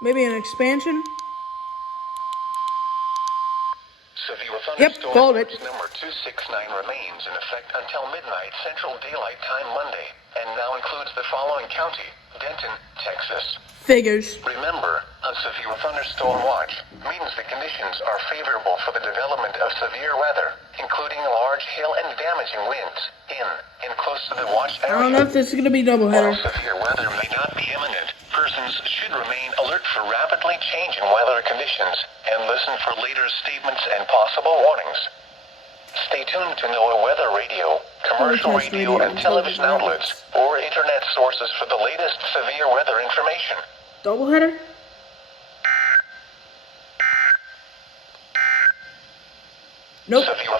Maybe an expansion? Severe Yep, thunderstorm called it. number 269 remains in effect until midnight Central Daylight Time Monday, and now includes the following county: Denton, Texas. Figures. Remember, a severe thunderstorm watch means the conditions are favorable for the development of severe weather, including large hail and damaging winds in and close to the watch I area. don't know if this is gonna be doubleheader. While severe weather may not be imminent, persons should remain alert for rapidly changing weather conditions and listen for later statements and possible warnings. Stay tuned to NWR weather radio, commercial Forecast radio, and television outlets, outlets, or internet sources for the latest severe weather information. Doubleheader? Nope. Severe